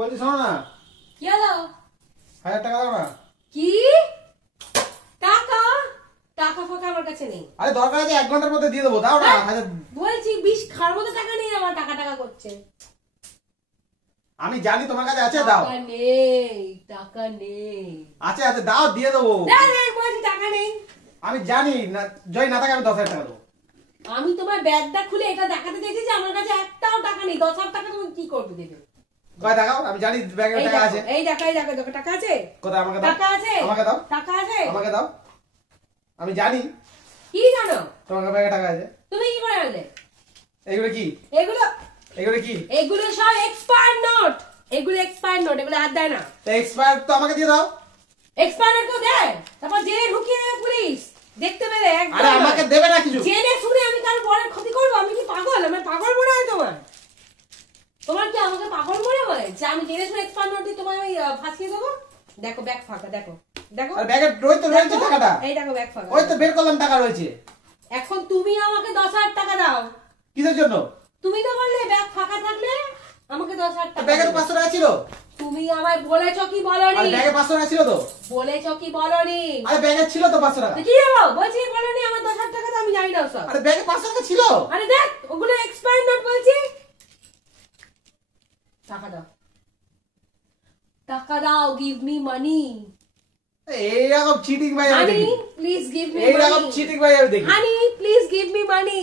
বলছি শোনো না, কি হলো? 1000 টাকা দাও না। কি টাকা? টাকা ফাঁকা আমার কাছে নেই। আরে দরকার আছে 1 ঘন্টার মধ্যে দিয়ে দেবো, দাও না। বলছি 20 খার মতো টাকা নেই আমার, টাকা টাকা করছে। আমি জানি তোমার কাছে আছে, দাও। টাকা নেই, টাকা নেই। আছে আছে, দাও, দিয়ে দেবো। বলছি টাকা নেই। আমি জানি না, জয় না থাকে আমি 10,000 টাকা দেবো। আমি তোমার ব্যাগটা খুলে এটা দেখাতে চাইছি যে আমার কাছে একটাও টাকা নেই। 10,000 টাকা তুমি কি করবে দেবে? কয় দেখাও, আমি জানি ব্যাগে টাকা আছে। এই দেখো, এই দেখো, টাকা আছে কোথায়? আমাকে দাও। টাকা আছে, আমাকে দাও। টাকা আছে, আমাকে দাও। আমি জানি কি জানো তোমার ব্যাগে টাকা আছে। তুমি কি করে আনলে? এগুলো কি? এগুলো এগুলো কি? এগুলো সব এক্সপায়ার নোট। এগুলো এক্সপায়ার নোট, এগুলো হাত দেয় না। এক্সপায়ার তো আমাকে দিয়ে দাও। এক্সপায়ার নোট তো দেয়, তারপর জেলে ঢুকিয়ে দেবে পুলিশ দেখতে পেলে। আরে আমাকে দেবে না কিছু। জেনে শুনে আমি কার বড় ক্ষতি করবো? আমি কি পাগল? আমার পাগল মনে হয় তোমার? তোমার কি আমাকে পাগল মনে হয় যে আমি জেনে শুনে এক্সপায়ার নোট দিয়ে তোমায় আমি ফাঁসিয়ে দেবো? দেখো ব্যাগ ফাঁকা, দেখো দেখো। আর ব্যাগে রয়েছে টাকাটা। এই দেখো ব্যাগ ফাঁকা। ওই তো বের করলাম, টাকা রয়েছে। এখন তুমি আমাকে 10,000 টাকা দাও। কিসের জন্য? তুমি তো বললে ব্যাগ ফাঁকা থাকলে আমাকে 10,000 টাকা। ব্যাগে তো 500 টাকা ছিল। তুমি আমায় বলেছো কি বলনি? আরে ব্যাগে 500 টাকা ছিল তো। বলেছো কি বলনি? আরে ব্যাগে ছিল তো 500 টাকা। কি হলো? বলছি বলনি আমার 10,000 টাকা তো আমি জানি না সব। আরে ব্যাগে 500 টাকা ছিল। আরে দেখ ওগুলো এক্সপায়ার নোট বলছি। টাকা দাও, টাকা দাও, গিভ মি মানি। এইরকম চিটিং ভাই আমি হানি দেখি। প্লিজ গিভ মি মানি। এইরকম চিটিং ভাই আমি দেখি। হানি প্লিজ গিভ মি মানি।